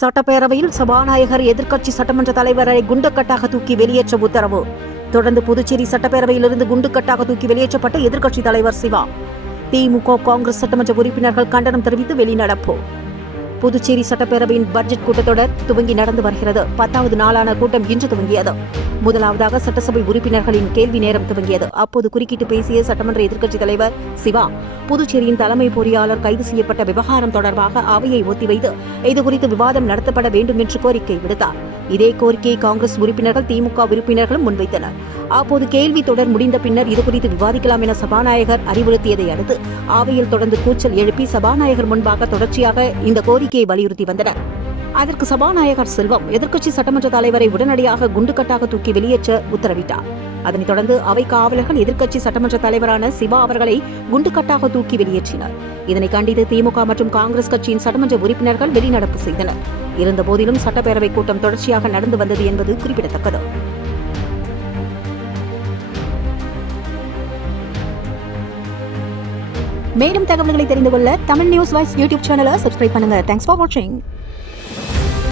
சட்டப்பேரவையில் சபாநாயகர் எதிர்க்கட்சி சட்டமன்ற தலைவரை குண்டுக்கட்டாக தூக்கி வெளியேற்ற உத்தரவு. தொடர்ந்து புதுச்சேரி சட்டப்பேரவையிலிருந்து குண்டுக்கட்டாக தூக்கி வெளியேற்றப்பட்ட எதிர்க்கட்சித் தலைவர் சிவா. திமுக காங்கிரஸ் சட்டமன்ற உறுப்பினர்கள் கண்டனம் தெரிவித்து வெளிநடப்பு. புதுச்சேரி சட்டப்பேரவையின் பட்ஜெட் கூட்டத்தொடர் துவங்கி நடந்து வருகிறது. 10வது நாளான கூட்டம் இன்று துவங்கியது. முதலாவதாக சட்டசபை உறுப்பினர்களின் கேள்வி நேரம் துவங்கியது. அப்போது குறுக்கிட்டு பேசிய சட்டமன்ற எதிர்க்கட்சித் தலைவர் சிவா, புதுச்சேரியின் தலைமை பொறியாளர் கைது செய்யப்பட்ட விவகாரம் தொடர்பாக அவையை ஒத்திவைத்து இதுகுறித்து விவாதம் நடத்தப்பட வேண்டும் என்று கோரிக்கை விடுத்தார். இதே கோரிக்கையை காங்கிரஸ் உறுப்பினர்கள், திமுக உறுப்பினர்களும் முன்வைத்தனர். அப்போது கேள்வி தொடர் முடிந்த பின்னர் இதுகுறித்து விவாதிக்கலாம் என சபாநாயகர் அறிவுறுத்தியதை அடுத்து அவையில் தொடர்ந்து கூச்சல் எழுப்பி சபாநாயகர் முன்பாக தொடர்ச்சியாக இந்த கோரிக்கையை வலியுறுத்தி வந்தனர். அதற்கு சபாநாயகர் செல்வம் எதிர்க்கட்சி சட்டமன்ற தலைவரை உடனடியாக குண்டுக்கட்டாக தூக்கி வெளியேற்ற உத்தரவிட்டார். அதனைத் தொடர்ந்து அவை காவலர்கள் எதிர்க்கட்சி சட்டமன்ற தலைவரான சிவா அவர்களை குண்டுக்கட்டாக தூக்கி வெளியேற்றினர். இதனை கண்டித்து திமுக மற்றும் காங்கிரஸ் கட்சியின் சட்டமன்ற உறுப்பினர்கள் வெளிநடப்பு செய்தனர். இருந்தபோதிலும் சட்டப்பேரவை கூட்டம் தொடர்ச்சியாக நடந்து வந்தது என்பது குறிப்பிடத்தக்கது. மேலும் தகவல்களை தெரிந்து கொள்ள தமிழ் நியூஸ் வாய்ஸ் யூடியூப் சேனலை சப்ஸ்கிரைப் பண்ணுங்க. தேங்க்ஸ் ஃபார் வாட்சிங்.